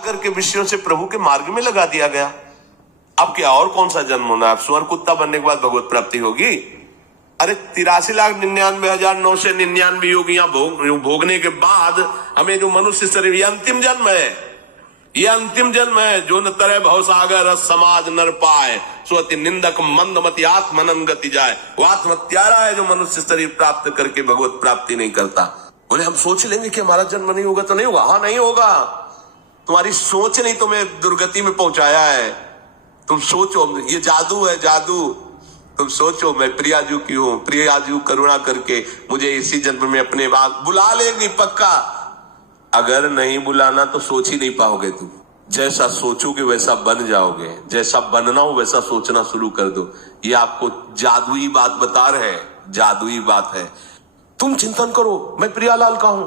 करके विषयों से प्रभु के मार्ग में लगा दिया गया। अब क्या और कौन सा जन्म होना है? स्वर कुत्ता बनने के बाद भगवत प्राप्ति होगी? अरे 83,99,999 योगियां भोगने के बाद हमें जो मनुष्य शरीर, ये अंतिम जन्म है, ये अंतिम जन्म है। जो न तरह भवसागर रस समाज नर पाए, सो अति निंदक मंदमति आत्मनन गति जाए। वो आत्महत्यारा है जो मनुष्य शरीर प्राप्त करके भगवत प्राप्ति नहीं करता। बोले हम सोच लेंगे कि हमारा जन्म नहीं होगा तो नहीं होगा। हाँ, नहीं होगा। तुम्हारी सोच नहीं तुम्हें दुर्गति में पहुंचाया है। तुम सोचो, ये जादू है, जादू। तुम सोचो मैं प्रियाजू की हूं, प्रियाजू करुणा करके मुझे इसी जन्म में अपने बात बुला लेगी पक्का। अगर नहीं बुलाना तो सोच ही नहीं पाओगे। तुम जैसा सोचोगे वैसा बन जाओगे, जैसा बनना हो वैसा सोचना शुरू कर दो। ये आपको जादुई बात बता रहे हैं, जादुई बात है। तुम चिंतन करो, मैं प्रियालाल का हूं,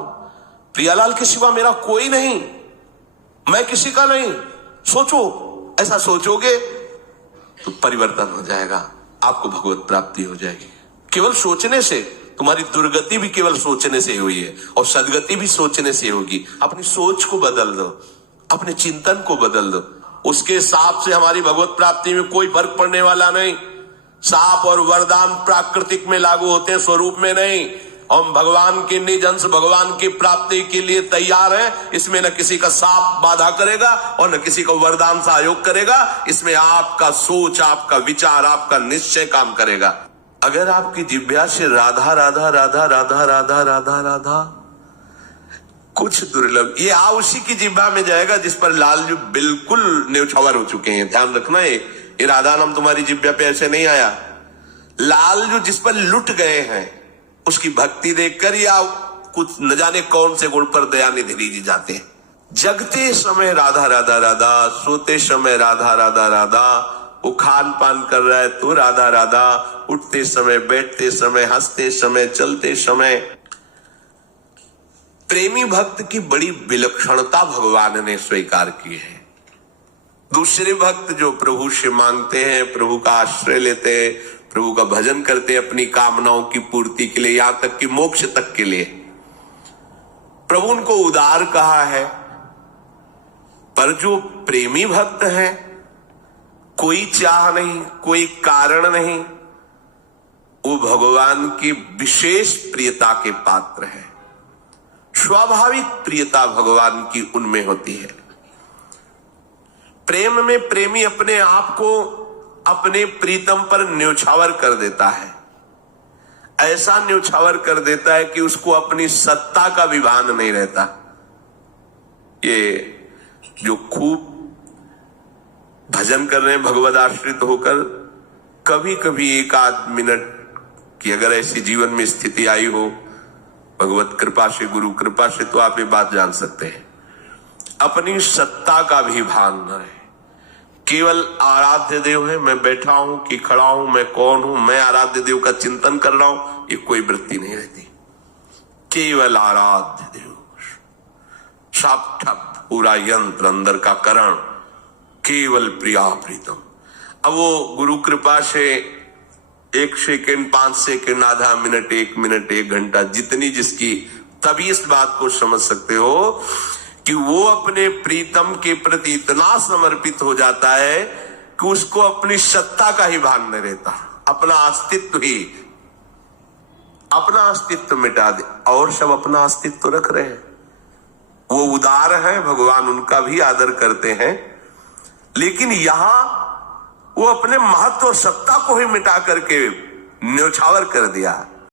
प्रियालाल के सिवा मेरा कोई नहीं, मैं किसी का नहीं। सोचो, ऐसा सोचोगे तो परिवर्तन हो जाएगा, आपको भगवत प्राप्ति हो जाएगी। केवल सोचने से, तुम्हारी दुर्गति भी केवल सोचने से हुई है और सदगति भी सोचने से होगी। अपनी सोच को बदल दो, अपने चिंतन को बदल दो, उसके हिसाब से हमारी भगवत प्राप्ति में कोई फर्क पड़ने वाला नहीं। साप और वरदान प्राकृतिक में लागू होते हैं, स्वरूप में नहीं। हम भगवान के निज अंश भगवान की प्राप्ति के लिए तैयार हैं। इसमें न किसी का साप बाधा करेगा और न किसी का वरदान सहयोग करेगा। इसमें आपका सोच, आपका विचार, आपका निश्चय काम करेगा। अगर आपकी जिह्वा से राधा राधा राधा राधा राधा राधा राधा कुछ दुर्लभ, ये उसी की जिह्वा में जाएगा जिस पर लालजू बिल्कुल न्यौछावर हो चुके हैं। ध्यान रखना, ये राधा नाम तुम्हारी जिह्वा पे ऐसे नहीं आया। लालजू जिस पर लुट गए हैं उसकी भक्ति देखकर या कुछ न जाने कौन से गुण पर दयानिधि जी जाते हैं। जगते समय राधा राधा राधा, सोते समय राधा राधा राधा, वो खान पान कर रहा है तो राधा राधा, उठते समय, बैठते समय, हंसते समय, चलते समय। प्रेमी भक्त की बड़ी विलक्षणता भगवान ने स्वीकार की है। दूसरे भक्त जो प्रभु से मांगते हैं, प्रभु का आश्रय लेते हैं, प्रभु का भजन करते हैं अपनी कामनाओं की पूर्ति के लिए, यहां तक कि मोक्ष तक के लिए, प्रभु उनको उदार कहा है। पर जो प्रेमी भक्त हैं, कोई चाह नहीं, कोई कारण नहीं, वो भगवान की विशेष प्रियता के पात्र है। स्वाभाविक प्रियता भगवान की उनमें होती है। प्रेम में प्रेमी अपने आप को अपने प्रीतम पर न्यौछावर कर देता है। ऐसा न्यौछावर कर देता है कि उसको अपनी सत्ता का भी भान नहीं रहता। ये जो खूब भजन कर रहे हैं भगवद आश्रित होकर, कभी कभी एक आध मिनट की अगर ऐसी जीवन में स्थिति आई हो, भगवत कृपा से, गुरु कृपा से, तो आप ये बात जान सकते हैं, अपनी सत्ता का भी भान न रहे। केवल आराध्य देव है, मैं बैठा हूं कि खड़ा हूं, मैं कौन हूं, मैं आराध्य देव का चिंतन कर रहा हूं, ये कोई वृत्ति नहीं रहती। केवल आराध्य देव, साक्षात पूरा यंत्र, अंदर का करण, केवल प्रिया प्रीतम। अब वो गुरु कृपा से 1 सेकेंड, 5 सेकेंड, आधा मिनट, 1 मिनट, 1 घंटा, जितनी जिसकी, तभी इस बात को समझ सकते हो कि वो अपने प्रीतम के प्रति इतना समर्पित हो जाता है कि उसको अपनी सत्ता का ही भान नहीं रहता। अपना अस्तित्व मिटा दे, और सब अपना अस्तित्व तो रख रहे हैं। वो उदार है, भगवान उनका भी आदर करते हैं, लेकिन यहां वो अपने महत्व और सत्ता को ही मिटा करके न्यौछावर कर दिया।